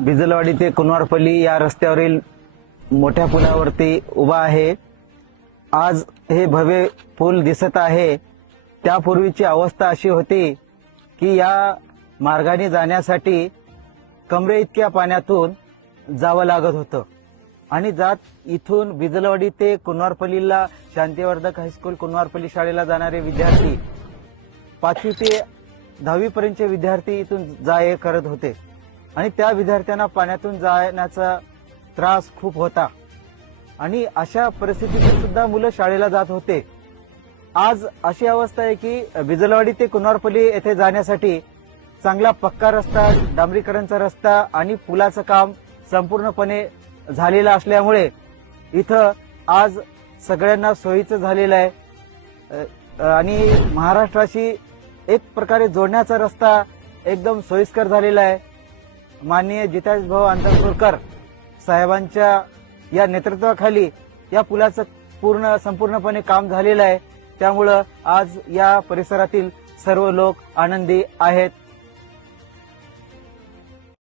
बिजलवाडी ते कुनवारपल्ली या रस्त्यावरील मोठ्या पुलावरती उभा आहे. आज हे भव्य पूल दिसत आहे. त्यापूर्वीची अवस्था अशी होती की या मार्गाने जाण्यासाठी कमरे इतक्या पाण्यातून जावं लागत होतं. आणि जात इथून बिजलवाडी ते कुनवारपल्लीला शांतीवर्धक हायस्कूल कुनवारपल्ली शाळेला जाणारे विद्यार्थी पाचवी ते दहावीपर्यंतचे विद्यार्थी इथून जा करत होते. आणि त्या विद्यार्थ्यांना पाण्यातून जाण्याचा त्रास खूप होता. आणि अशा परिस्थितीतून सुद्धा मुलं शाळेला जात होते. आज अशी अवस्था आहे की बिजलवाडी ते कुनारपल्ली येथे जाण्यासाठी चांगला पक्का रस्ता डांबरीकरणचा रस्ता आणि पुलाचं काम संपूर्णपणे झालेलं असल्यामुळे इथं आज सगळ्यांना सोयीचं झालेलं आहे. आणि महाराष्ट्राशी एक प्रकारे जोडण्याचा रस्ता एकदम सोयीस्कर झालेला आहे. माननीय जिताश भाऊ आंदरपूरकर साहेबांच्या या नेतृत्वाखाली या पुलाचं पूर्ण संपूर्णपणे काम झालेलं आहे. त्यामुळं आज या परिसरातील सर्व लोक आनंदी आहेत.